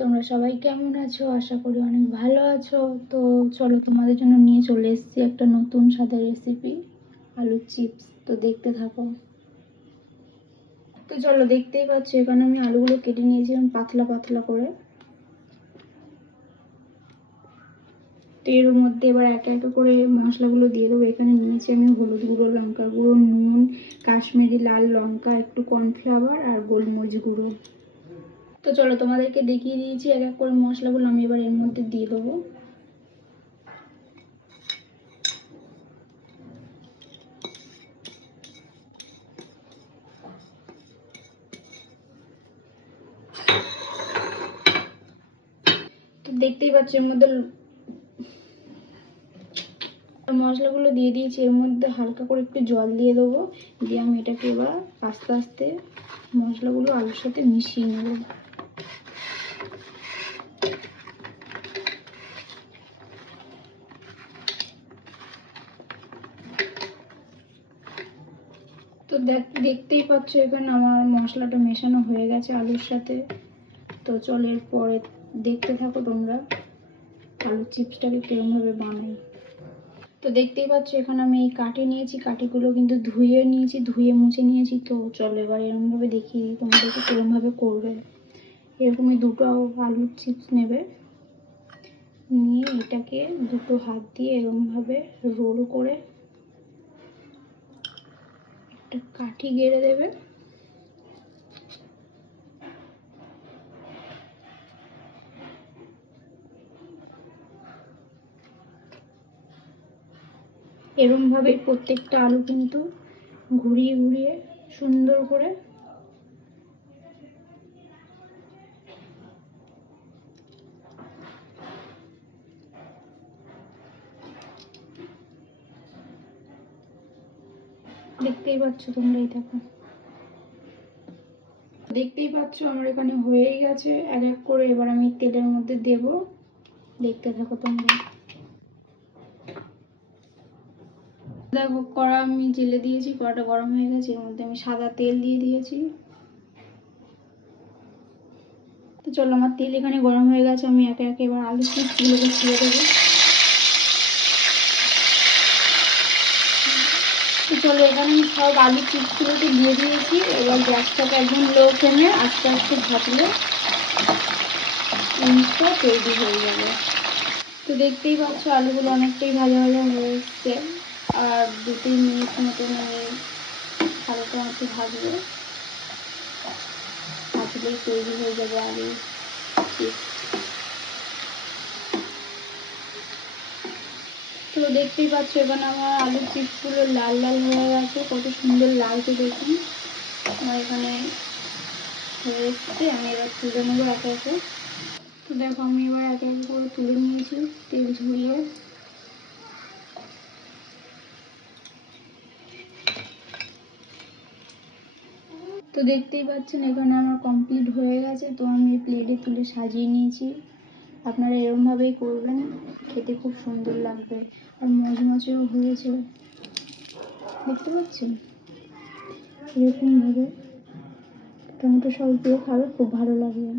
তোমরা সবাই কেমন আছো? আশা করি অনেক ভালো আছো। তো চলো তোমাদের জন্য নিয়ে চলে এসেছি একটা নতুন স্বাদের রেসিপি, আলুর চিপস। তো দেখতে থাকো। তো চলো, দেখতেই পাচ্ছ এখানে আমি আলুগুলো কেটে নিয়েছিলাম পাতলা পাতলা করে। তো এর মধ্যে এবার একে একে করে মশলাগুলো দিয়ে দেবো। এখানে নিয়েছি আমি হলুদ গুঁড়ো, লঙ্কার গুঁড়ো, নুন, কাশ্মীরি লাল লঙ্কা, একটু কর্নফ্লাওয়ার আর গোলমরিচ গুঁড়ো। তো চলো, তোমাদেরকে দেখিয়ে দিয়েছি এক এক করে মশলাগুলো। আমি এবার এর মধ্যে দিয়ে দেবো। তো দেখতেই পাচ্ছ এর মধ্যে মশলাগুলো দিয়ে দিয়েছি। এর মধ্যে হালকা করে একটু জল দিয়ে দেবো, দিয়ে আমি এটাকে এবার আস্তে আস্তে মশলাগুলো আলুর সাথে মিশিয়ে নেব। তো দেখতেই পাচ্ছ এখানে আমার মশলাটা মেশানো হয়ে গেছে আলুর সাথে। তো চলো এরপরে দেখতে থাকো তোমরা আলুর চিপসটাকে কিরমভাবে বানাই। তো দেখতেই পাচ্ছ এখানে আমি এই কাঠি নিয়েছি, কাঠিগুলো কিন্তু ধুয়ে নিয়েছি, ধুয়ে মুছে নিয়েছি। তো চলো এবার এরকমভাবে দেখিয়ে দিই তোমাদেরকে কিরমভাবে করবে। এরকমই দুটো আলুর চিপস নেবে, নিয়ে এটাকে দুটো হাত দিয়ে এরকমভাবে রোল করে একটা কাঠি গেড়ে দেবে। এরকমভাবে প্রত্যেকটা আলু কিন্তু ঘুরিয়ে ঘুরিয়ে সুন্দর করে দেখতেই পাচ্ছ তোমরা। এই দেখো, দেখতেই পাচ্ছ আমার এখানে হয়েই গেছে এক এক করে। এবার আমি তেলের মধ্যে দেব, দেখতে থাকো তোমরা। দেখো কড়া আমি জেলে দিয়েছি, কড়াটা গরম হয়ে গেছে। এর মধ্যে আমি সাদা তেল দিয়ে দিয়েছি। তো চলো, আমার তেল এখানে গরম হয়ে গেছে। আমি একে একে এবার আলু চিপসগুলোকে ছেড়ে দেবো। তো চলো, এখানে আমি সব আলু চিপসগুলোকে দিয়ে দিয়েছি। এবার গ্যাসটাকে একদম লো ফ্লেমে আস্তে আস্তে ভাজলে জিনিসটা তৈরি হয়ে যাবে। তো দেখতেই পাচ্ছ আলুগুলো অনেকটাই ভাজা ভাজা হয়ে এসছে। আর 2-3 মিনিট মতন আমি হালকা মতো ভাজবো, ভাজলেই তৈরি হয়ে যাবে আলু চিপস। তো দেখতেই পাচ্ছ এখানে আমার আলুর চিপসগুলো লাল লাল হয়ে গেছে, কত সুন্দর লাগছে দেখুন। আমার এখানে হয়ে এসছে, আমি এবার তুলে নেবো একে একে। তো দেখো আমি এবার একে একে করে তুলে নিয়েছি তেল ঝরিয়ে। তো দেখতেই পাচ্ছেন এখানে আমার কমপ্লিট হয়ে গেছে। তো আমি প্লেটে তুলে সাজিয়ে নিয়েছি। আপনারা এরকমভাবেই করবেন, খেতে খুব সুন্দর লাগবে আর মচমচেও হয়েছে। দেখতে পাচ্ছেন এরকমভাবে টমেটো সস দিয়ে খাবে, খুব ভালো লাগবে।